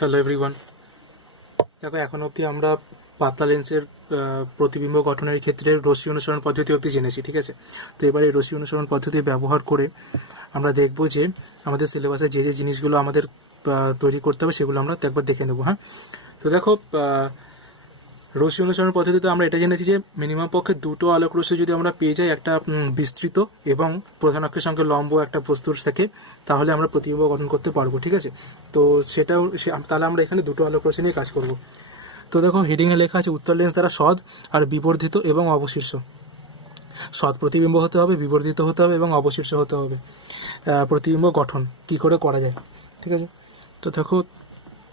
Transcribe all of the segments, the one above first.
Hello everyone. দেখো এখন অবধি আমরা পাতলা লেন্সের প্রতিবিম্ব গঠনের ক্ষেত্রে রশ্মি অনুসরণ পদ্ধতি অবধি জেনেছি, ঠিক আছে। তো এবার এই রশ্মি অনুসরণ পদ্ধতি ব্যবহার করে আমরা দেখব যে আমাদের সিলেবাসে যে যে জিনিসগুলো আমাদের তৈরি করতে হবে সেগুলো আমরা একবার দেখে নেবো। হ্যাঁ, তো দেখো রশ্মি অনুসরণ পদ্ধতিতে আমরা এটা জেনেছি যে মিনিমাম পক্ষে দুটো আলোক রশ্মি যদি আমরা পেয়ে যাই একটা বিস্তৃত এবং প্রধান অক্ষের সঙ্গে লম্ব একটা বস্তুর থেকে, তাহলে আমরা প্রতিবিম্ব গঠন করতে পারবো, ঠিক আছে। তো সেটাও তাহলে আমরা এখানে দুটো আলোক রশ্মি নিয়ে কাজ করব। তো দেখো হেডিংয়ে লেখা আছে উত্তর লেন্স দ্বারা সৎ আর বিবর্ধিত এবং অবশীর্ষ। সৎ প্রতিবিম্ব হতে হবে, বিবর্ধিত হতে হবে এবং অবশীর্ষ হতে হবে। প্রতিবিম্ব গঠন কি করে করা যায়, ঠিক আছে। তো দেখো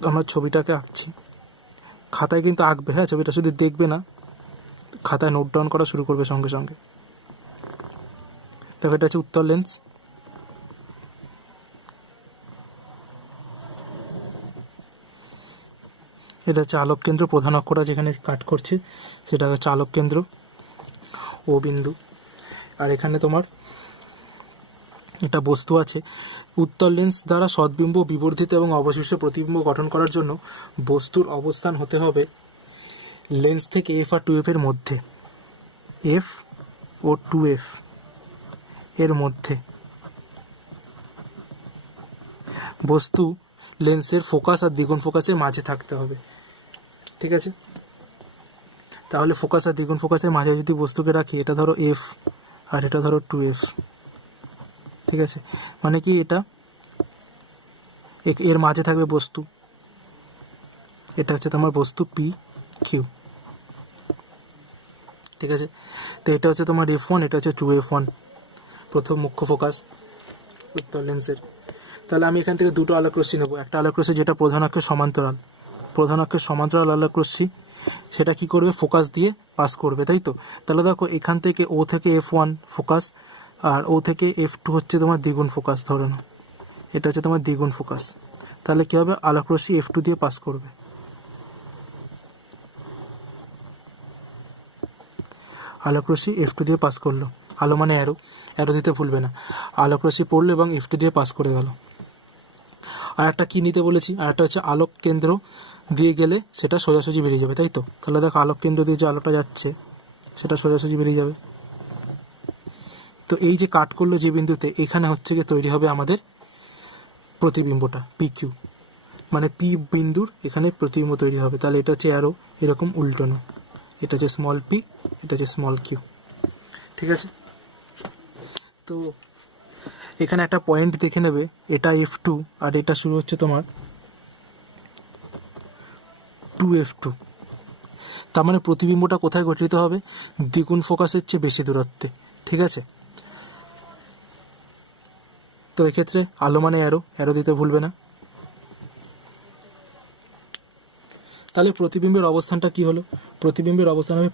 আমরা ছবিটাকে আঁকছি, খাতায় কিন্তু আঁকবে, হ্যাঁ, ছবিটা শুধু দেখবে না, খাতায় নোট ডাউন করা শুরু করবে সঙ্গে সঙ্গে। দেখো এটা হচ্ছে উত্তর লেন্স, এটা হচ্ছে আলোক কেন্দ্র, প্রধান অক্ষরা যেখানে কাট করছে সেটা হচ্ছে আলোক কেন্দ্র ও বিন্দু। আর এখানে তোমার একটা বস্তু আছে। উত্তর লেন্স দ্বারা সদ্বিম্ব, বিবর্ধিত এবং অবশিষ্ট প্রতিবিম্ব গঠন করার জন্য বস্তুর অবস্থান হতে হবে লেন্স থেকে এফ আর 2F এর মধ্যে, এফ ও 2F এর মধ্যে। বস্তু লেন্সের ফোকাস আর দ্বিগুণ ফোকাসের মাঝে থাকতে হবে, ঠিক আছে। তাহলে ফোকাস আর দ্বিগুণ ফোকাসের মাঝে যদি বস্তুকে রাখি, এটা ধরো এফ আর এটা ধরো 2F, ঠিক আছে। মানে কি, এটা এর মাঝে থাকবে বস্তু, এটা হচ্ছে তোমার বস্তু পি কিউ, ঠিক আছে। তো এটা হচ্ছে তোমার F1, এটা হচ্ছে 2F1, প্রথম মুখ্য ফোকাস উত্তর লেন্সের। তাহলে আমি এখান থেকে দুটো আলোক রশ্মি নেবো। একটা আলোক রশ্মি যেটা প্রধান অক্ষের সমান্তরাল, প্রধান অক্ষের সমান্তরাল আলোক রশ্মি, সেটা কি করবে, ফোকাস দিয়ে পাস করবে, তাই তো। তাহলে দেখো এখান থেকে ও থেকে F1 ফোকাস আর ও থেকে F2 হচ্ছে তোমার দ্বিগুণ ফোকাস, ধরে নাও এটা হচ্ছে তোমার দ্বিগুণ ফোকাস। তাহলে কী হবে, আলোক রশ্মি F2 দিয়ে পাস করবে, আলোক রশ্মি F2 দিয়ে পাস করলো। আলো মানে অ্যারো, অ্যারো দিতে ভুলবে না। আলোক রশ্মি পড়লো এবং F2 দিয়ে পাস করে গেল। আর একটা কী নিতে বলেছি, আর একটা হচ্ছে আলোক কেন্দ্র দিয়ে গেলে সেটা সোজাসুজি বেরিয়ে যাবে, তাই তো। তাহলে দেখো আলোক কেন্দ্র দিয়ে যে আলোটা যাচ্ছে সেটা সোজাসুজি বেরিয়ে যাবে। তো এই যে কাট করলো যে বিন্দুতে, এখানে হচ্ছে গিয়ে তৈরি হবে আমাদের প্রতিবিম্বটা PQ, মানে পি বিন্দুর এখানে প্রতিবিম্ব তৈরি হবে। তাহলে এটা হচ্ছে অ্যারো এরকম উল্টানো, এটা হচ্ছে স্মল পি, এটা হচ্ছে স্মল কিউ, ঠিক আছে। তো এখানে একটা পয়েন্ট দেখে নেবে, এটা F2 আর এটা শুরু হচ্ছে তোমার 2F2। তার মানে প্রতিবিম্বটা কোথায় গঠিত হবে, দ্বিগুণ ফোকাসের চেয়ে বেশি দূরত্বে, ঠিক আছে। তো এক্ষেত্রে আলো মানে অ্যারো, অ্যারো দিতে ভুলবে না। তাহলে প্রতিবিম্বের অবস্থানটা কি হলো, প্রতিবিম্বের অবস্থান হবে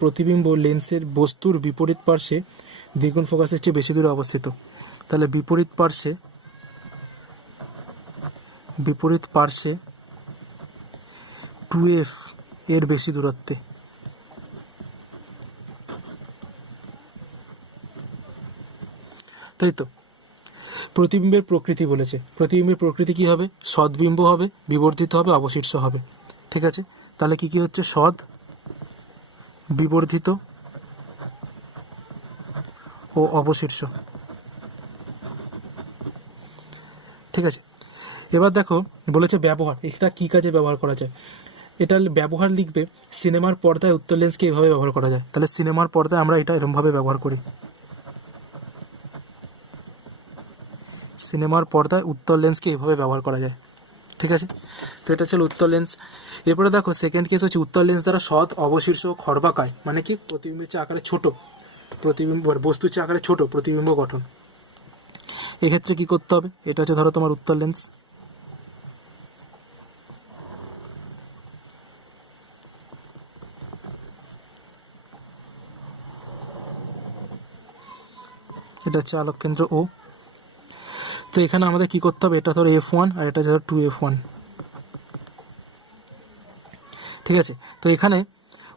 প্রতিবিম্ব লেন্সের বস্তুর বিপরীত পার্শ্বে দ্বিগুণ ফোকাসের চেয়ে বেশি দূরে অবস্থিত। তাহলে বিপরীত পার্শ্বে 2F এর বেশি দূরত্বে, তাই তো। প্রতিবিম্বের প্রকৃতি বলেছে, প্রতিবিম্বের প্রকৃতি কি হবে, সদ্বিম্ব হবে, বিবর্ধিত হবে, অবশীর্ষ হবে, ঠিক আছে। তাহলে কি কি হচ্ছে, সদ, বিবর্ধিত ও অবশীর্ষ, ঠিক আছে। এবার দেখো বলেছে ব্যবহার, এটা কি কাজে ব্যবহার করা যায়। এটা ব্যবহার লিখবে, সিনেমার পর্দায় উত্তর লেন্সকে এভাবে ব্যবহার করা যায়। তাহলে সিনেমার পর্দায় আমরা এটা এরকমভাবে ব্যবহার করি, সিনেমার পর্দায় উত্তর লেন্সকে এভাবে ব্যবহার করা যায়, ঠিক আছে। তো এটা ছিল উত্তর লেন্স। এরপরে দেখো সেকেন্ড কেস হচ্ছে উত্তর লেন্স দ্বারা সৎ, অবশীর্ষ, খর্বাকায়, মানে কি প্রতিবিম্বের চেয়ে আকারে ছোট, প্রতিবিম্ব বস্তুর চেয়ে আকারে ছোট প্রতিবিম্ব গঠন। এক্ষেত্রে কি করতে হবে, এটা হচ্ছে ধরো তোমার উত্তর লেন্স, এটা হচ্ছে আলোক কেন্দ্র ও। তো এখানে আমাদের কি করতে হবে, এটা ধরো F1 আর এটা ধরো 2F1, ঠিক আছে। তো এখানে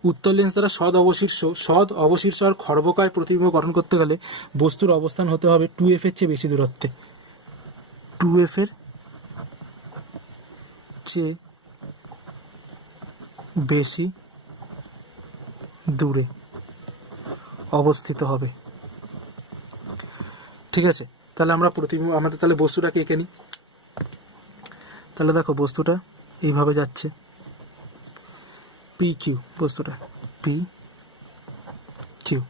উত্তর লেন্স দ্বারা সদ অবশীর্ষ আর খর্বকায় প্রতিবিম্ব গঠন করতে গেলে বস্তুর অবস্থান হতে হবে 2F এর চেয়ে বেশি দূরত্বে, 2F এর চেয়ে বেশি দূরে অবস্থিত হবে। ঠিক আছে, তাহলে আমরা আমাদের তাহলে বস্তুটাকে এঁকে নিই। তাহলে দেখো বস্তুটা এইভাবে যাচ্ছে, পি কিউ, বস্তুটা পি কিউ।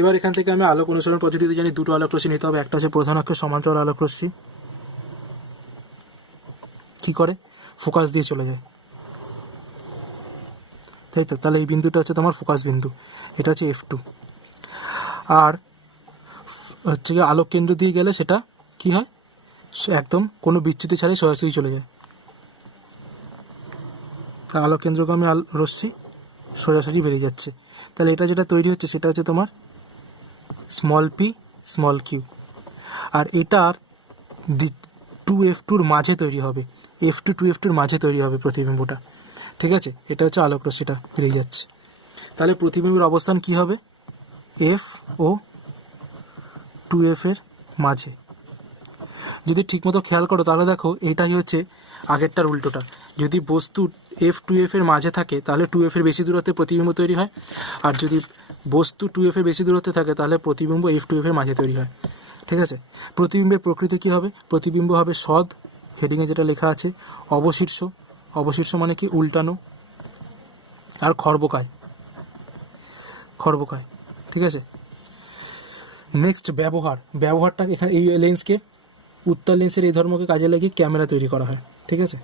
এবার এখান থেকে আমি আলোক অনুসরণ পদ্ধতিতে জানি দুটো আলোক রশ্মি নিতে হবে। একটা হচ্ছে প্রধান অক্ষের সমান্তরাল আলোক রশ্মি, কি করে ফোকাস দিয়ে চলে যায়, তাই তো। তাহলে এই বিন্দুটা হচ্ছে তোমার ফোকাস বিন্দু, এটা হচ্ছে F2। আর হচ্ছে কি আলোক কেন্দ্র দিয়ে গেলে সেটা কি হয়, একদম কোনো বিচ্যুতি ছাড়াই সরাসরি চলে যায়। তা আলোক কেন্দ্রগামী রশ্মি সোজাসুজি বেরিয়ে যাচ্ছে। তাহলে এটা যেটা তৈরি হচ্ছে সেটা হচ্ছে তোমার স্মল পি স্মল কিউ। আর এটার 2F2-র মাঝে তৈরি হবে, F2 2F2-র মাঝে তৈরি হবে প্রতিবিম্বটা। ঠিক আছে, এটা হচ্ছে আলোক রশ্মিটা বেরিয়ে যাচ্ছে। তাহলে প্রতিবিম্বের অবস্থান কি হবে, F ও 2F এর মাঝে। যদি ঠিকমতো খেয়াল করো তাহলে দেখো এইটাই হচ্ছে আগেরটার উল্টোটা। যদি বস্তু F 2F এর মাঝে থাকে তাহলে 2F এর বেশি দূরত্বে প্রতিবিম্ব তৈরি হয়, আর যদি বস্তু 2F এর বেশি দূরত্বে থাকে তাহলে প্রতিবিম্ব F 2F এর মাঝে তৈরি হয়। ঠিক আছে, প্রতিবিম্বের প্রকৃতি কী হবে, প্রতিবিম্ব হবে সদ, হেডিংয়ে যেটা লেখা আছে, অবশীর্ষ, অবশীর্ষ মানে কি উল্টানো, আর খর্বকায়, খর্বকায়। ঠিক আছে, নেক্সট ব্যবহারটা এখানে এই লেন্সকে, উত্তর লেন্সের এই ধর্মকে কাজে লাগিয়ে ক্যামেরা তৈরি করা হয়। ঠিক আছে,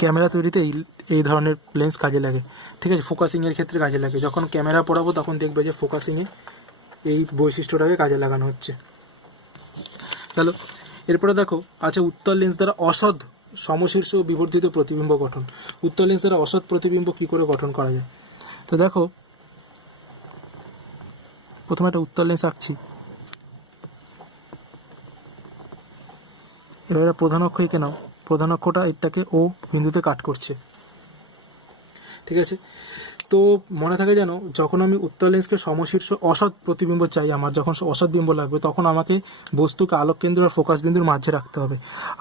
ক্যামেরা তৈরিতে এই ধরনের লেন্স কাজে লাগে। ঠিক আছে, ফোকাসিংয়ের ক্ষেত্রে কাজে লাগে। যখন ক্যামেরা পড়াবো তখন দেখবে যে ফোকাসিংয়ে এই বৈশিষ্ট্যটাকে কাজে লাগানো হচ্ছে। তাহলে এরপরে দেখো আছে উত্তর লেন্স দ্বারা অসৎ সমশীর্ষ বিবর্ধিত প্রতিবিম্ব গঠন। উত্তর লেন্স দ্বারা অসৎ প্রতিবিম্ব কী করে গঠন করা যায়, তো দেখো প্রথমে একটা উত্তর লেন্স আঁকছি। এবারে প্রধান অক্ষ এঁকে নাও, প্রধান অক্ষটা এটাকে ও বিন্দুতে কাট করছে। ঠিক আছে, তো মনে থাকে যেন যখন আমি উত্তর লেন্সকে সমশীর্ষ অসৎ প্রতিবিম্ব চাই, আমার যখন অসৎ বিম্ব লাগবে তখন আমাকে বস্তুকে আলোক কেন্দ্র আর ফোকাস বিন্দুর মাঝে রাখতে হবে।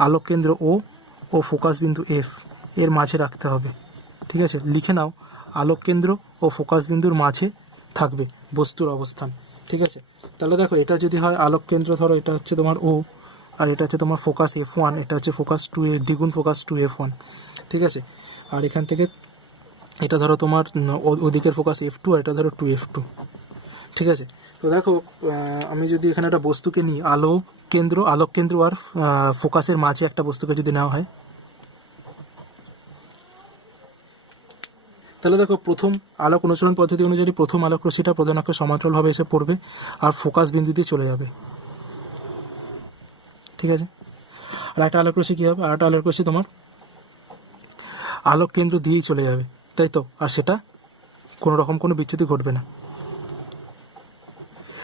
আলোক কেন্দ্র ও ফোকাস বিন্দু F এর মাঝে রাখতে হবে। ঠিক আছে, লিখে নাও, আলোক কেন্দ্র ও ফোকাস বিন্দুর মাঝে থাকবে বস্তুর অবস্থান। ঠিক আছে, তাহলে দেখো এটা যদি হয় আলোক কেন্দ্র, ধরো এটা হচ্ছে তোমার O, আর এটা হচ্ছে তোমার ফোকাস F1, এটা হচ্ছে ফোকাস 2 দ্বিগুণ ফোকাস 2F1। ঠিক আছে, আর এখান থেকে এটা ধরো তোমার ওদিকের ফোকাস F2, আর এটা ধরো 2F2। ঠিক আছে, তো দেখো আমি যদি এখানে একটা বস্তুকে নিই, আলোক কেন্দ্র আর ফোকাসের মাঝে একটা বস্তুকে যদি নেওয়া হয়, তাহলে দেখো প্রথম আলোক অনুসরণ পদ্ধতি অনুযায়ী প্রথম আলোক রশ্মিটা প্রধান অক্ষের সমান্তরালভাবে এসে পড়বে আর ফোকাস বিন্দু দিয়ে চলে যাবে। ঠিক আছে, আর একটা আলোক রশ্মি কী হবে, আর একটা আলোক রশ্মি তোমার আলোক কেন্দ্র দিয়েই চলে যাবে, তাই তো, আর সেটা কোনো রকম কোনো বিচ্যুতি ঘটবে না।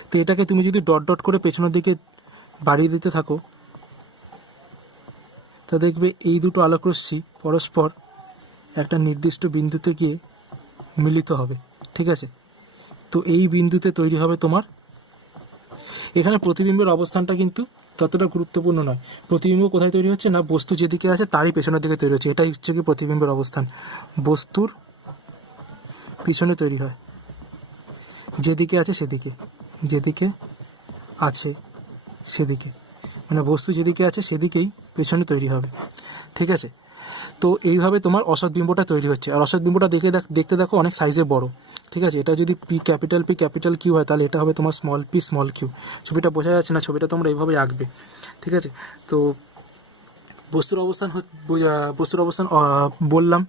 তো এটাকে তুমি যদি ডট ডট করে পেছনের দিকে বাড়িয়ে দিতে থাকো, তা দেখবে এই দুটো আলোক রশ্মি পরস্পর একটা নির্দিষ্ট বিন্দুতে গিয়ে মিলিত হবে। ঠিক আছে, তো এই বিন্দুতে তৈরি হবে তোমার, এখানে প্রতিবিম্বের অবস্থানটা কিন্তু ততটা গুরুত্বপূর্ণ নয়। প্রতিবিম্ব কোথায় তৈরি হচ্ছে না, বস্তু যেদিকে আছে তারই পেছনের দিকে তৈরি হচ্ছে, এটাই হচ্ছে কি প্রতিবিম্বের অবস্থান। বস্তুর পিছনে তৈরি হয়, যেদিকে আছে সেদিকে, যেদিকে আছে সেদিকে, মানে বস্তু যেদিকে আছে সেদিকেই পেছনে তৈরি হবে। ঠিক আছে, তো এইভাবে তোমার অসৎ বিম্বটা তৈরি হচ্ছে। আর অসৎ বিম্বটা দেখতে দেখো অনেক সাইজে বড়। ঠিক আছে, এটা যদি পি ক্যাপিটাল কিউ হয় তাহলে এটা হবে তোমার স্মল পি স্মল কিউ। ছবিটা বোঝা যাচ্ছে না, ছবিটা তোমরা এইভাবে আঁকবে। ঠিক আছে, তো বস্তুর অবস্থান বললাম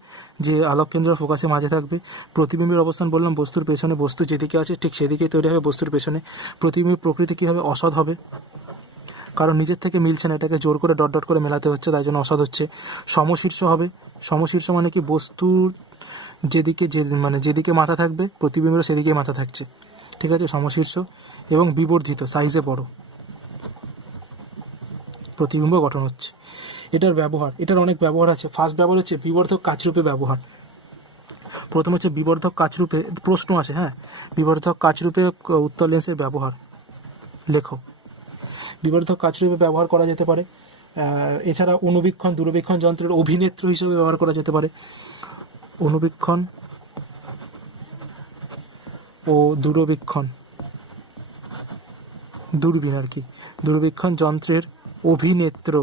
যে আলোক কেন্দ্র ফোকাসে মাঝে থাকবে। প্রতিবিম্বের অবস্থান বললাম বস্তুর পেছনে, বস্তু যেদিকে আছে ঠিক সেদিকেই তৈরি হবে বস্তুর পেছনে। প্রতিবিম্বের প্রকৃতি কী হবে, অসৎ হবে, কারণ নিজের থেকে মিলছে না, এটাকে জোর করে ডট ডট করে মেলাতে হচ্ছে, তাই জন্য অসৎ হচ্ছে। সমশীর্ষ হবে, সমশীর্ষ মানে কি বস্তুর যেদিকে মাথা থাকবে প্রতিবিম্বের সেদিকেই মাথা থাকছে। ঠিক আছে, সমশীর্ষ। এবং বিবর্ধিত, সাইজে বড় প্রতিবিম্ব গঠন হচ্ছে। এটার অনেক ব্যবহার আছে। ফার্স্ট ব্যবহার হচ্ছে বিবর্ধক কাচরূপে ব্যবহার। প্রথম হচ্ছে বিবর্ধক কাচরূপে, প্রশ্ন আসে, হ্যাঁ, বিবর্ধক কাচরূপে উত্তর লেন্সের ব্যবহার লেখো। বিবর্ধক কাচরূপে ব্যবহার করা যেতে পারে এছাড়া অনুবীক্ষণ দূরবীক্ষণ যন্ত্রের অভিনেত্র হিসেবে ব্যবহার করা যেতে পারে। অনুবীক্ষণ ও দূরবীক্ষণ, দূরবীন আর কি, দূরবীক্ষণ যন্ত্রের অভিনেত্র।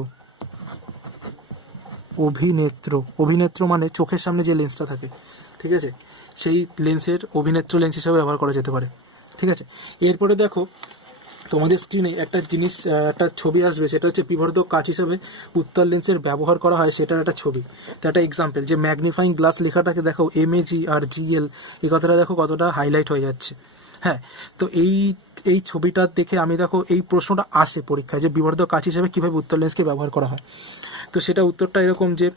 অভিনেত্র মানে চোখের সামনে যে লেন্সটা থাকে, ঠিক আছে, সেই লেন্সের অভিনেত্র লেন্স হিসেবে ব্যবহার করা যেতে পারে। ঠিক আছে, এরপরে দেখো তোমাদের স্ক্রিনে একটা জিনিস, একটা ছবি আসবে, সেটা হচ্ছে বিবর্ধক কাঁচ হিসেবে উত্তল লেন্সের ব্যবহার করা হয় সেটার একটা ছবি। তো একটা এক্সাম্পল, যে ম্যাগনিফাইং গ্লাস লেখাটাকে দেখো MAG আর GL, এই কথাটা দেখো কতটা হাইলাইট হয়ে যাচ্ছে। হ্যাঁ, তো এই ছবিটা দেখে আমি দেখো এই প্রশ্নটা আসে পরীক্ষায় যে বিবর্ধক কাঁচ হিসেবে কীভাবে উত্তল লেন্সকে ব্যবহার করা হয়। তো সেটা উত্তরটা এরকম যে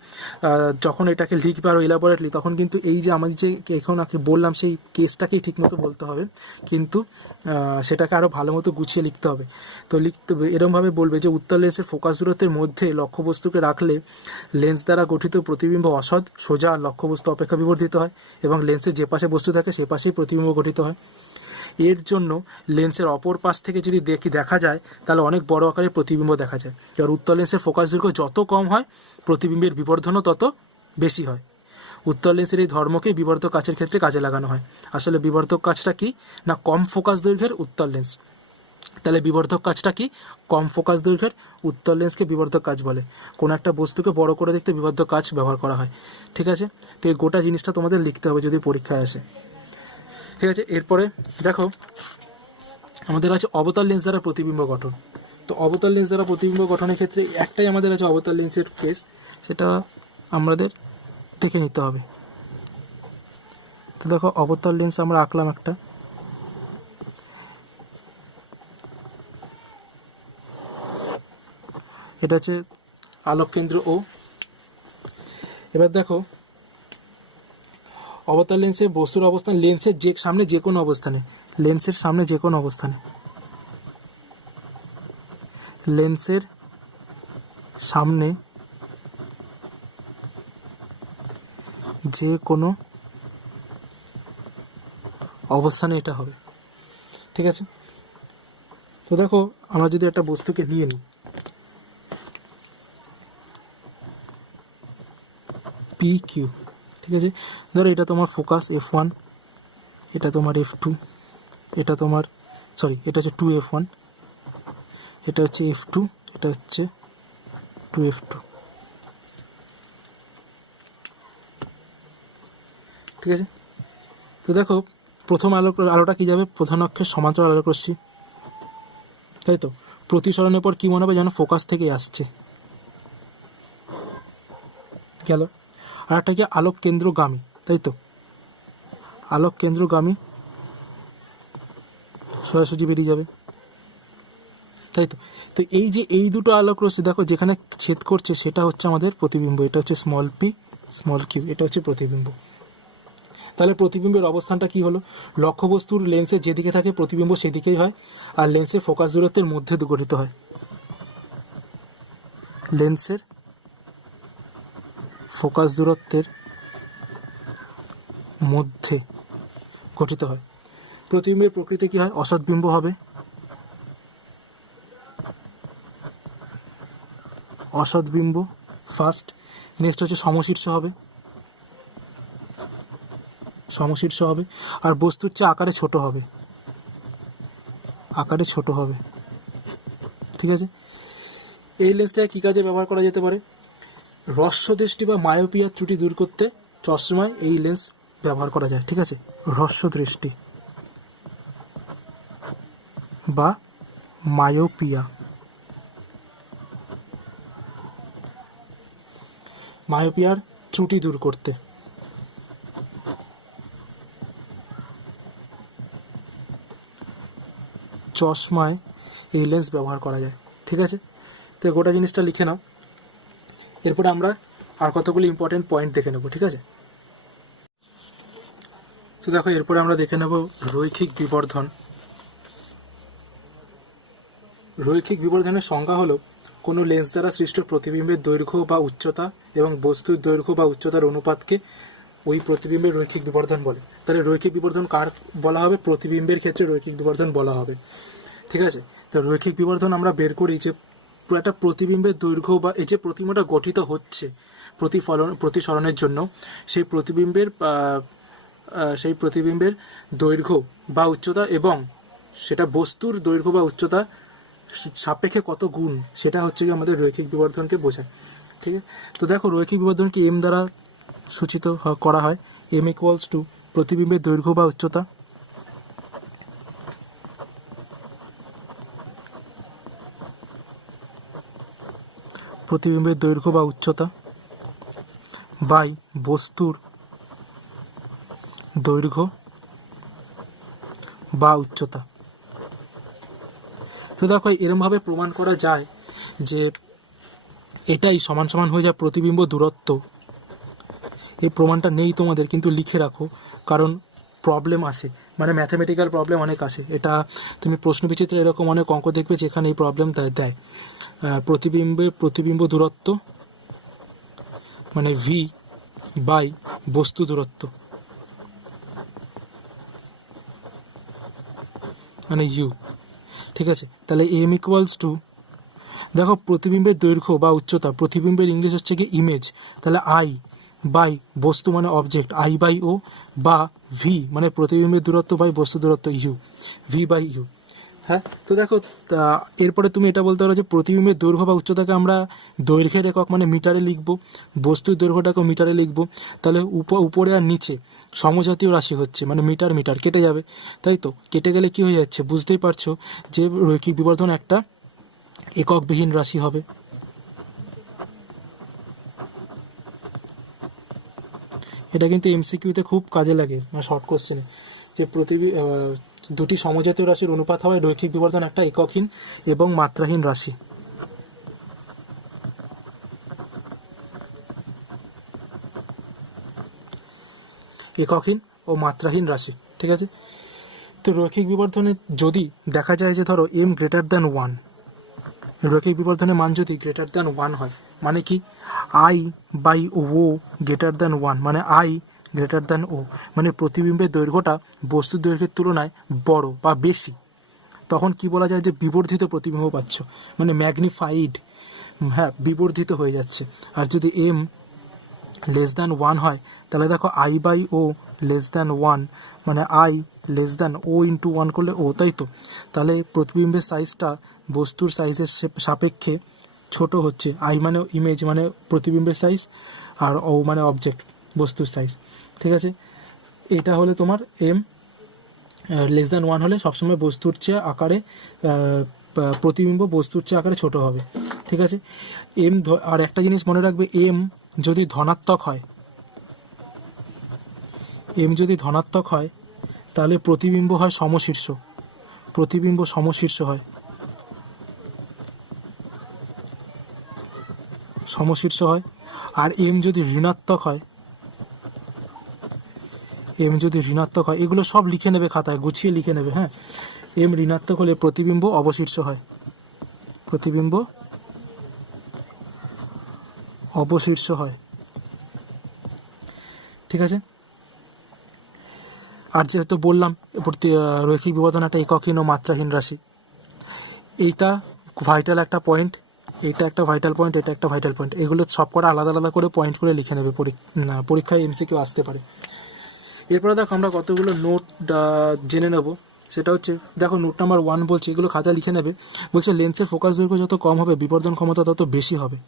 যখন এটাকে লিখবে আরও এলাবোরেটলি, তখন কিন্তু এই যে আমি যে এখন বললাম সেই কেসটাকেই ঠিকমতো বলতে হবে, কিন্তু সেটাকে আরও ভালো মতো গুছিয়ে লিখতে হবে। তো এরকমভাবে বলবে যে উত্তল লেন্সের ফোকাস দূরত্বের মধ্যে লক্ষ্যবস্তুকে রাখলে লেন্স দ্বারা গঠিত প্রতিবিম্ব অসৎ, সোজা লক্ষ্যবস্তু অপেক্ষা বিবর্ধিত হয় এবং লেন্সের যে পাশে বস্তু থাকে সে পাশেই প্রতিবিম্ব গঠিত হয়। এর জন্য লেন্সের অপর পাশ থেকে যদি দেখা যায় তাহলে অনেক বড় আকারে প্রতিবিম্ব দেখা যায়। এবার উত্তল লেন্সের ফোকাস দৈর্ঘ্য যত কম হয় প্রতিবিম্বের বিবর্ধনও তত বেশি হয়। উত্তল লেন্সের এই ধর্মকে বিবর্ধক কাচের ক্ষেত্রে কাজে লাগানো হয়। আসলে বিবর্ধক কাচটা কি না, কম ফোকাস দৈর্ঘ্যের উত্তল লেন্স। তাহলে বিবর্ধক কাচটা কি, কম ফোকাস দৈর্ঘ্যের উত্তল লেন্সকে বিবর্ধক কাচ বলে। কোনো একটা বস্তুকে বড় করে দেখতে বিবর্ধক কাচ ব্যবহার করা হয়। ঠিক আছে, তো এই গোটা জিনিসটা তোমাদের লিখতে হবে যদি পরীক্ষায় আসে। ঠিক আছে, এরপরে দেখো আমাদের আছে অবতল লেন্স দ্বারা প্রতিবিম্ব গঠন। তো অবতল লেন্স দ্বারা প্রতিবিম্ব গঠনের ক্ষেত্রে একটাই আমাদের আছে অবতল লেন্সের কেস, সেটা আমাদের দেখে নিতে হবে। তো দেখো অবতল লেন্স আমরা আঁকলাম একটা, এটা হচ্ছে আলোক কেন্দ্র ও। এবার দেখো অবতল লেন্সে বস্তুর অবস্থান লেন্সের সামনে যে কোনো অবস্থানে, লেন্সের সামনে যে কোনো অবস্থানে, লেন্সের সামনে যে কোনো অবস্থানে এটা হবে। ঠিক আছে, তো দেখো আমরা যদি একটা বস্তুকে নিয়ে নিই PQ, ঠিক আছে, ধরো এটা তোমার ফোকাস F1, এটা তোমার F2, এটা তোমার এটা হচ্ছে 2F1, এটা হচ্ছে F2, এটা হচ্ছে 2F2। ঠিক আছে, তো দেখো প্রথম আলোটা কি যাবে, প্রধান অক্ষের সমান্তরাল আলোক রশ্মি, তাই তো। প্রতিসরণের পর কি মনে হবে যেন ফোকাস থেকে আসছে, গেল। আর একটা কি আলোক কেন্দ্রগামী, তাই তো, আলোক কেন্দ্রগামী সোজাসুজি বেরিয়ে যাবে, তাই তো। তো এই যে এই দুটো আলোক রশ্মি দেখো যেখানে ছেদ করছে সেটা হচ্ছে আমাদের প্রতিবিম্ব, এটা হচ্ছে p q, এটা হচ্ছে প্রতিবিম্ব। তাহলে প্রতিবিম্বের অবস্থানটা কি হলো, লক্ষ্যবস্তুর লেন্সের যেদিকে থাকে প্রতিবিম্ব সেদিকেই হয়, আর লেন্সের ফোকাস দূরত্বের মধ্যে গঠিত হয়, লেন্সের ফোকাস দূরত্বের মধ্যে গঠিত হয়। প্রতিবিম্বের প্রকৃতি কি হয়, অসৎ বিম্ব হবে, অসৎ বিম্ব ফার্স্ট। নেক্সট হচ্ছে সমশীর্ষ হবে, সমশীর্ষ হবে, আর বস্তুর চেয়ে আকারে ছোট হবে, আকারে ছোট হবে। ঠিক আছে, এই লেন্সটা কি কাজে ব্যবহার করা যেতে পারে, হ্রস্ব দৃষ্টি বা মায়োপিয়া ত্রুটি দূর করতে চশমায় এই লেন্স ব্যবহার করা যায়। ঠিক আছে, হ্রস্ব দৃষ্টি বা মায়োপিয়া, মায়োপিয়ার ত্রুটি দূর করতে চশমায় এই লেন্স ব্যবহার করা যায়। ঠিক আছে, তো গোটা জিনিসটা লিখে নাও। এরপরে আমরা আর কতগুলো ইম্পর্টেন্ট পয়েন্ট দেখে নেব। ঠিক আছে, তো দেখো এরপরে আমরা দেখে নেব রৈখিক বিবর্ধন। রৈখিক বিবর্ধনের সংজ্ঞা হলো কোনো লেন্স দ্বারা সৃষ্ট প্রতিবিম্বের দৈর্ঘ্য বা উচ্চতা এবং বস্তুর দৈর্ঘ্য বা উচ্চতার অনুপাতকে ওই প্রতিবিম্বের রৈখিক বিবর্ধন বলে। তাহলে রৈখিক বিবর্ধন কার বলা হবে, প্রতিবিম্বের ক্ষেত্রে রৈখিক বিবর্ধন বলা হবে। ঠিক আছে, তো রৈখিক বিবর্ধন আমরা বের করি যে একটা প্রতিবিম্বের দৈর্ঘ্য বা এই যে প্রতিমাটা গঠিত হচ্ছে প্রতিসরণের জন্য সেই প্রতিবিম্বের দৈর্ঘ্য বা উচ্চতা এবং সেটা বস্তুর দৈর্ঘ্য বা উচ্চতা সাপেক্ষে কত গুণ, সেটা হচ্ছে কি আমাদের রৈখিক বিবর্ধনকে বোঝায়। ঠিক আছে, তো দেখো রৈখিক বিবর্ধনকে এম দ্বারা সূচিত করা হয়। এম ইকুয়ালস টু প্রতিবিম্বের দৈর্ঘ্য বা উচ্চতা বাই বস্তুর দৈর্ঘ্য বা উচ্চতা। তো দেখো এরমভাবে প্রমাণ করা যায় যে এটাই সমান সমান হয়ে যায় প্রতিবিম্ব দূরত্ব। এই প্রমাণটা নেই তোমাদের, কিন্তু লিখে রাখো, কারণ প্রবলেম আসে, মানে ম্যাথামেটিক্যাল প্রবলেম অনেক আসে। এটা তুমি প্রশ্নবিচিত্রে এরকম অনেক অঙ্ক দেখবে যেখানে এই প্রবলেম দেয়। প্রতিবিম্ব দূরত্ব মানে ভি বাই বস্তু দূরত্ব মানে ইউ। ঠিক আছে, তাহলে এম ইকুয়ালস টু, দেখো প্রতিবিম্বের দৈর্ঘ্য বা উচ্চতা, প্রতিবিম্বের ইংলিশ হচ্ছে কি ইমেজ, তাহলে আই বাই বস্তু মানে অবজেক্ট আই বাই ও, বা ভি মানে প্রতিবিম্বের দূরত্ব বাই বস্তু দূরত্ব ইউ, ভি বাই ইউ। হ্যাঁ, তো দেখো এরপরে তুমি এটা বলতে পারো যে প্রতিবিম্বের দৈর্ঘ্য বা উচ্চতাকে আমরা দৈর্ঘ্যের একক মানে মিটারে লিখব, বস্তুর দৈর্ঘ্যটাকে মিটারে লিখব। তাহলে উপরে আর নিচে সমজাতীয় রাশি হচ্ছে, মানে মিটার মিটার কেটে যাবে, তাই তো? কেটে গেলে কি হয়ে যাচ্ছে বুঝতেই পারছো যে রৈখিক বিবর্ধন একটা এককবিহীন রাশি হবে। এটা কিন্তু এমসিকিউতে খুব কাজে লাগে, মানে শর্ট কোশ্চেনে, যে দুটি সমজাতীয় রাশির অনুপাত হয় রৈখিক বিবর্ধন একটা এককহীন এবং মাত্রাহীন রাশি। এককহীন ও মাত্রাহীন রাশি। ঠিক আছে, তো রৈখিক বিবর্ধনে যদি দেখা যায় যে ধরো এম গ্রেটার দ্যান 1, রৈখিক বিবর্ধনের মান যদি গ্রেটার দ্যান 1 হয়, মানে কি I by O greater than 1, মানে আই গ্রেটার দ্যান ও, মানে প্রতিবিম্বের দৈর্ঘ্যটা বস্তুর দৈর্ঘ্যের তুলনায় বড় বা বেশি, তখন কি বলা যায় যে বিবর্ধিত প্রতিবিম্ব পাচ্ছ, মানে ম্যাগনিফাইড, হ্যাঁ বিবর্ধিত হয়ে যাচ্ছে। আর যদি এম লেস দ্যান 1 হয়, তাহলে দেখো I by O less than 1, মানে I less than O into 1 করলে ও, তাই তো? তাহলে প্রতিবিম্বের সাইজটা বস্তুর সাইজের সাপেক্ষে ছোট হচ্ছে। আই মানে ইমেজ মানে প্রতিবিম্বের সাইজ, আর ও মানে অবজেক্ট বস্তুর সাইজ। ঠিক আছে, এটা হলে তোমার এম লেস দ্যান 1 হলে সবসময় বস্তুর চেয়ে আকারে প্রতিবিম্ব বস্তুর চেয়ে আকারে ছোট হবে। ঠিক আছে, এম, আর একটা জিনিস মনে রাখবে, এম যদি ধনাত্মক হয়, এম যদি ধনাত্মক হয় তাহলে প্রতিবিম্ব হয় সমশীর্ষ, প্রতিবিম্ব সমশীর্ষ হয়, সমশীর্ষ হয়। আর এম যদি ঋণাত্মক হয়, এম যদি ঋণাত্মক হয়, এগুলো সব লিখে নেবে খাতায়, গুছিয়ে লিখে নেবে। হ্যাঁ, এম ঋণাত্মক হলে প্রতিবিম্ব অবশীর্ষ হয়, প্রতিবিম্ব অবশীর্ষ হয়। ঠিক আছে, আর যেহেতু বললাম রৈখিক বিবর্ধন একটা এককহীন ও মাত্রাহীন রাশি, এইটা ভাইটাল একটা পয়েন্ট, এটা একটা ভাইটাল পয়েন্ট, এটা একটা ভাইটাল পয়েন্ট, এগুলো সব করা আলাদা আলাদা করে পয়েন্ট করে লিখে নেবে, পরীক্ষায় এমসিকিউ আসতে পারে। এরপরে দেখো আমরা কতগুলো নোট জেনে নেব। সেটা হচ্ছে, দেখো নোট নাম্বার 1 বলছে, এগুলো খাতা লিখে নেবে। বলছে লেন্সের ফোকাস দৈর্ঘ্য যত কম হবে বিবর্ধন ক্ষমতা তত বেশি হবে,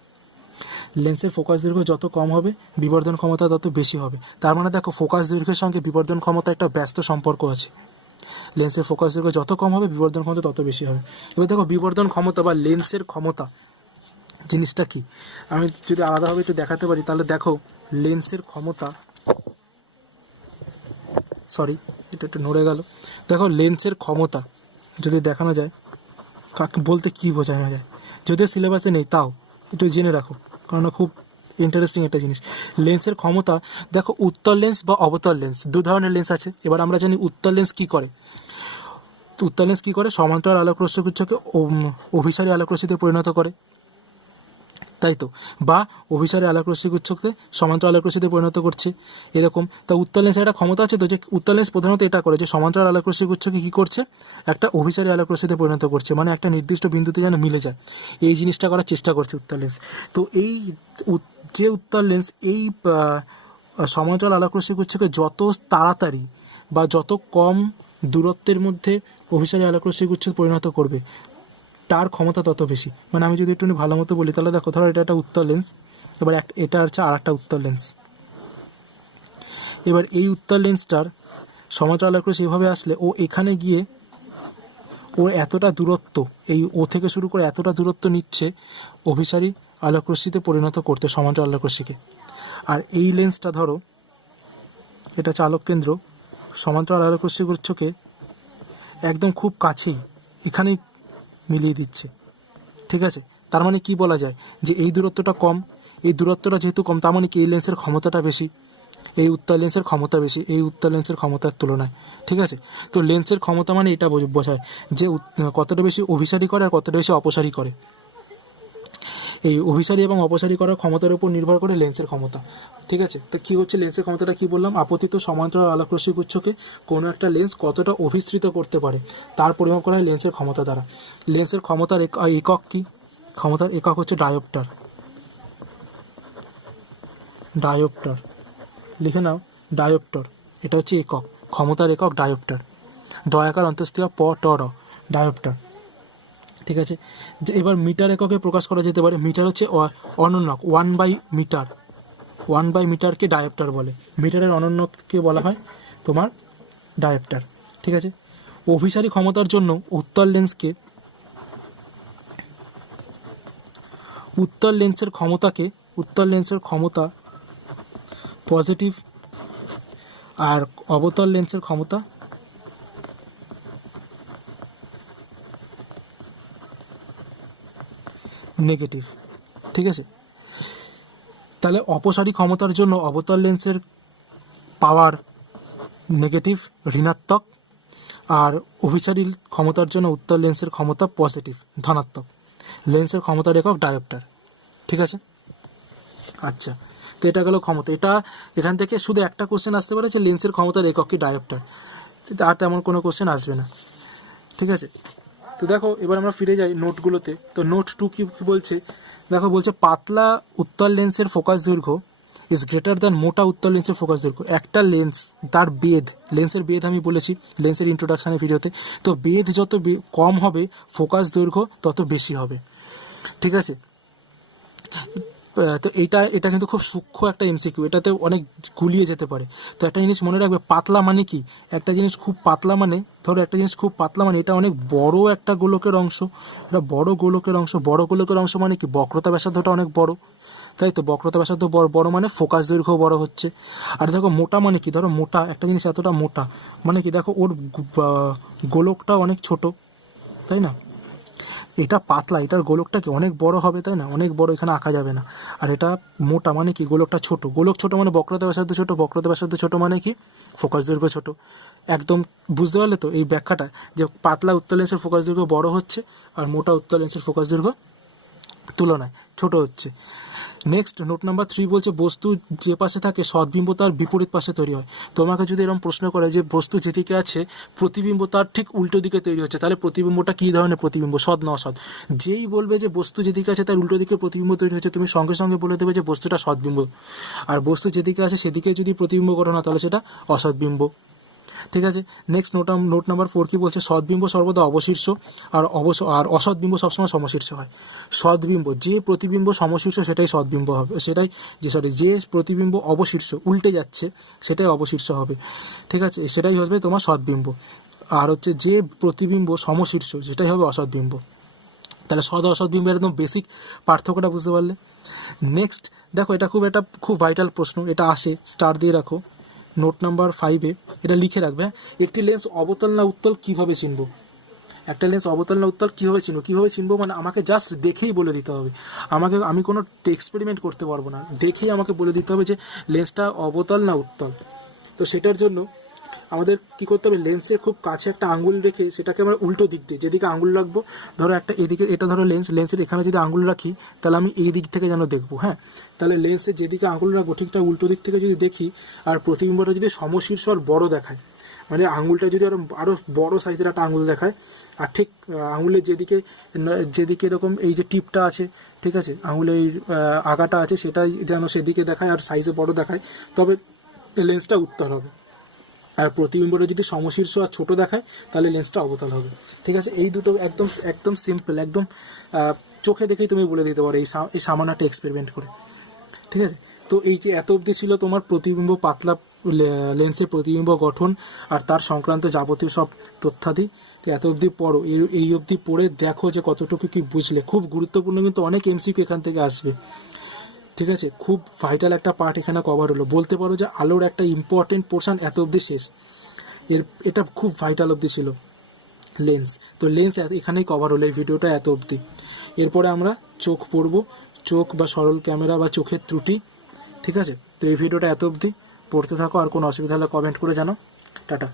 লেন্সের ফোকাস দৈর্ঘ্য যত কম হবে বিবর্ধন ক্ষমতা তত বেশি হবে। তার মানে দেখো ফোকাস দৈর্ঘ্যের সঙ্গে বিবর্ধন ক্ষমতা একটা ব্যস্ত সম্পর্ক আছে। লেন্সের ফোকাস দৈর্ঘ্য যত কম হবে বিবর্ধন ক্ষমতা তত বেশি হবে। এবার দেখো বিবর্ধন ক্ষমতা বা লেন্সের ক্ষমতা জিনিসটা কি, আমি যদি আলাদাভাবে একটু দেখাতে পারি, তাহলে দেখো লেন্সের ক্ষমতা, সরি এটা একটু নড়ে গেল, দেখো লেন্সের ক্ষমতা যদি দেখানো যায়, কাকে বলতে কি বোঝানো যায়, যদিও সিলেবাসে নেই তাও একটু জেনে রাখো, কারণ খুব ইন্টারেস্টিং একটা জিনিস। লেন্সের ক্ষমতা, দেখো উত্তল লেন্স বা অবতল লেন্স, দু ধরনের লেন্স আছে। এবার আমরা জানি উত্তল লেন্স কী করে, উত্তল লেন্স কী করে, সমান্তরাল আলোকরশ্মিগুচ্ছকে অভিসারী আলোকরশ্মিতে পরিণত করে, তাই তো, বা অভিসারী আলোক রশ্মি গুচ্ছকে সমান্তরাল আলোক রশ্মিতে পরিণত করছে এরকম। তা উত্তল লেন্সের একটা ক্ষমতা আছে তো, যে উত্তল লেন্স প্রধানত এটা করে যে সমান্তরাল আলোক রশ্মি গুচ্ছকে কী করছে, একটা অভিসারী আলোক রশ্মিতে পরিণত করছে, মানে একটা নির্দিষ্ট বিন্দুতে যেন মিলে যায়, এই জিনিসটা করার চেষ্টা করছে উত্তল লেন্স। তো এই যে উত্তল লেন্স এই সমান্তরাল আলোক রশ্মি গুচ্ছকে যত তাড়াতাড়ি বা যত কম দূরত্বের মধ্যে অভিসারী আলোক রশ্মি গুচ্ছ পরিণত করবে, তার ক্ষমতা তত বেশি। মানে আমি যদি একটু ভালো মতো বলি, তাহলে দেখো, ধরো এটা একটা উত্তল লেন্স, এবার এটা হচ্ছে আর একটা উত্তল লেন্স। এবার এই উত্তল লেন্সটার সমান্তরাল আলোক রশ্মি এভাবে আসলে ও এখানে গিয়ে ও এতটা দূরত্ব, এই ও থেকে শুরু করে এতটা দূরত্ব নিচ্ছে অভিসারী আলোক রশ্মিতে পরিণত করতে, সমান্তরাল আলোক রশ্মিকে। আর এই লেন্সটা ধরো, এটা হচ্ছে আলোক কেন্দ্র, সমান্তরাল আলোক রশ্মি গুচ্ছকে একদম খুব কাছেই এখানেই মিলিয়ে দিচ্ছে, ঠিক আছে। তার মানে কি বলা যায়, যে এই দূরত্বটা কম, এই দূরত্বটা যেহেতু কম, তার মানে কি এই লেন্সের ক্ষমতাটা বেশি, এই উত্তল লেন্সের ক্ষমতা বেশি এই উত্তল লেন্সের ক্ষমতার তুলনায়, ঠিক আছে। তো লেন্সের ক্ষমতা মানে এটা বোঝায় যে কতটা বেশি অভিসারী করে আর কতটা বেশি অপসারী করে। এই অভিসারী এবং অপসারী করার ক্ষমতার উপর নির্ভর করে লেন্সের ক্ষমতা, ঠিক আছে। তো কী হচ্ছে লেন্সের ক্ষমতাটা, কি বললাম, আপতিত সমান্তরাল আলোক রশ্মি গুচ্ছকে কোনো একটা লেন্স কতটা অভিসৃত করতে পারে তার পরিমাপ করা হয় লেন্সের ক্ষমতা দ্বারা। লেন্সের ক্ষমতার একক কি, ক্ষমতার একক হচ্ছে ডায়োপ্টার। ডায়োপ্টার লিখে নাও, ডায়োপ্টার, এটা হচ্ছে একক, ক্ষমতার একক ডায়োপ্টার, ডয়াকার অন্তঃস্থিত প ট র, ডায়োপ্টার, ঠিক আছে। যে এবার মিটার এককে প্রকাশ করা যেতে পারে, মিটার হচ্ছে অনন্যক, 1/মিটার, 1/মিটারকে ডায়োপ্টার বলে, মিটারের অনন্যককে বলা হয় তোমার ডায়োপ্টার, ঠিক আছে। অভিসারী ক্ষমতার জন্য উত্তল লেন্সের ক্ষমতা পজিটিভ, আর অবতল লেন্সের ক্ষমতা নেগেটিভ, ঠিক আছে। তাহলে অপসারী ক্ষমতার জন্য অবতল লেন্সের পাওয়ার নেগেটিভ, ঋণাত্মক, আর অভিসারী ক্ষমতার জন্য উত্তল লেন্সের ক্ষমতা পজিটিভ, ধনাত্মক। লেন্সের ক্ষমতার একক ডায়োপ্টার, ঠিক আছে। আচ্ছা, তো এটা গেল ক্ষমতা। এখান থেকে শুধু একটা কোশ্চেন আসতে পারে যে লেন্সের ক্ষমতার একক কি ডায়োপ্টার, আর তেমন কোনো কোশ্চেন আসবে না, ঠিক আছে। তো দেখো, এবার আমরা ফিরে যাই নোটগুলোতে। তো নোট 2 কি বলছে, দেখো বলছে পাতলা উত্তল লেন্সের ফোকাস দৈর্ঘ্য ইজ গ্রেটার দ্যান মোটা উত্তল লেন্সের ফোকাস দৈর্ঘ্য। একটা লেন্স, তার বেধ, লেন্সের বেধ আমি বলেছি লেন্সের ইন্ট্রোডাকশনের ভিডিওতে, তো বেধ যত কম হবে ফোকাস দৈর্ঘ্য তত বেশি হবে, ঠিক আছে। তো এটা কিন্তু খুব সূক্ষ্ম একটা এমসিকিউ, এটাতে অনেক গুলিয়ে যেতে পারে। তো একটা জিনিস মনে রাখবে, পাতলা মানে কি, একটা জিনিস খুব পাতলা মানে, ধরো একটা জিনিস খুব পাতলা মানে এটা অনেক বড় একটা গোলকের অংশ, এটা বড় গোলকের অংশ মানে কি, বক্রতা ব্যাসার্ধটা অনেক বড়, তাই তো। বক্রতা ব্যাসার্ধ বড় মানে ফোকাস দৈর্ঘ্য বড় হচ্ছে। আর দেখো মোটা মানে কি, ধরো মোটা একটা জিনিস এতটা মোটা মানে কি, দেখো ওর গোলকটা অনেক ছোট, তাই না। এটা পাতলা, এটার গোলকটা কি অনেক বড় হবে, তাই না, অনেক বড়, এখানে আঁকা যাবে না। আর এটা মোটা মানে কি, গোলকটা ছোট, গোলক ছোট মানে বক্রতা ব্যাসার্ধ ছোট, বক্রতা ব্যাসার্ধ ছোট মানে কি, ফোকাস দৈর্ঘ্য ছোট। একদম বুঝতে পারলে তো এই ব্যাখ্যাটা, যে পাতলা উত্তল লেন্সের ফোকাস দৈর্ঘ্য বড় হচ্ছে আর মোটা উত্তল লেন্সের ফোকাস দৈর্ঘ্য তুলনায় ছোট হচ্ছে। নেক্সট নোট নাম্বার 3 বলছে বস্তু যে পাশে থাকে সদ্বিম্ব তার বিপরীত পাশে তৈরি হয়। তোমাকে যদি এরকম প্রশ্ন করে যে বস্তু যেদিকে আছে প্রতিবিম্ব তার ঠিক উল্টো দিকে তৈরি হচ্ছে, তাহলে প্রতিবিম্বটা কী ধরনের প্রতিবিম্ব, সৎ না অসৎ। যেই বলবে যে বস্তু যেদিকে আছে তার উল্টো দিকে প্রতিবিম্ব তৈরি হচ্ছে, তুমি সঙ্গে সঙ্গে বলে দেবে যে বস্তুটা সদ্বিম্ব। আর বস্তু যেদিকে আছে সেদিকে যদি প্রতিবিম্ব গঠন হয় তাহলে সেটা অসৎবিম্ব, ঠিক আছে। নেক্সট নোট নাম্বার 4 কি বলছে, সদ্বিম্ব সর্বদা অবশীর্ষ আর অসৎবিম্ব সবসময় সমশীর্ষ হয়। সদ্বিম্ব, যে প্রতিবিম্ব সমশীর্ষ সেটাই সদ্বিম্ব হবে, যে প্রতিবিম্ব অবশীর্ষ উল্টে যাচ্ছে সেটাই অবশীর্ষ হবে, ঠিক আছে, সেটাই হবে তোমার সদ্বিম্ব। আর হচ্ছে যে প্রতিবিম্ব সমশীর্ষ সেটাই হবে অসৎবিম্ব। তাহলে সৎ অসৎবিম্বের একদম বেসিক পার্থক্যটা বুঝতে পারলে। নেক্সট দেখো, এটা খুব ভাইটাল প্রশ্ন, এটা আসে, স্টার দিয়ে রাখো। নোট নাম্বার 5 এটা লিখে রাখবে, একটি লেন্স অবতল না উত্তল কিভাবে চিনব। একটা লেন্স অবতল না উত্তল কিভাবে চিনব মানে আমাকে জাস্ট দেখেই বলে দিতে হবে। আমি কোনো এক্সপেরিমেন্ট করতে পারবো না, দেখেই আমাকে বলে দিতে হবে যে লেন্সটা অবতল না উত্তল। তো সেটার জন্য আমাদের কি করতে হবে, লেন্সের খুব কাছে একটা আঙ্গুল রেখে সেটাকে আমরা উল্টো দিক দিয়ে, যেদিকে আঙ্গুল রাখবো, ধরো একটা এদিকে, এটা ধরো লেন্সের এখানে যদি আঙ্গুল রাখি তাহলে আমি এই দিক থেকে যেন দেখবো, হ্যাঁ, তাহলে লেন্সের যেদিকে আঙ্গুল রাখবো ঠিক তার উল্টো দিক থেকে যদি দেখি, আর প্রতিবিম্বটা যদি সমশীর্ষ আর বড় দেখায়, মানে আঙুলটা যদি আরো বড় সাইজের একটা আঙুল দেখায়, আর ঠিক আঙুলের যেদিকে যেদিকে এরকম এই যে টিপটা আছে, ঠিক আছে, আঙুলের আগাটা আছে, সেটাই যেন সেদিকে দেখায় আর সাইজে বড় দেখায়, তবে লেন্সটা উত্তল হবে। আর প্রতিবিম্বটা যদি সমশীর্ষ আর ছোট দেখায় তাহলে লেন্সটা অবতল হবে। ঠিক আছে, এই দুটো একদম একদম সিম্পল, একদম চোখে দেখেই তুমি বলে দিতে পারো এই সামান্য একটা এক্সপেরিমেন্ট করে। ঠিক আছে, তো এই যে এত অবধি ছিল তোমার প্রতিবিম্ব পাতলা লেন্সের প্রতিবিম্ব গঠন আর তার সংক্রান্ত যাবতীয় সব তথ্যাদি। তো এত অবধি পড়ো, এই অবধি পড়ে দেখো যে কতটুকু কি বুঝলে। খুব গুরুত্বপূর্ণ, কিন্তু অনেক এমসিকিউ এখান থেকে আসবে। ঠিক আছে, খুব ভাইটাল একটা পার্ট এখানে কভার হলো, বলতে পারো যে আলোর একটা ইম্পর্টেন্ট পোর্শন এত অবধি শেষ। এটা খুব ভাইটাল অবধি ছিল লেন্স। তো লেন্স এখানেই কভার হলো এই ভিডিওটা এত অবধি। এরপরে আমরা চোখ পড়বো, চোখ বা সরল ক্যামেরা বা চোখের ত্রুটি। ঠিক আছে, তো এই ভিডিওটা এত অবধি, পড়তে থাকো, আর কোনো অসুবিধা হলে কমেন্ট করে জানাও। টাটা।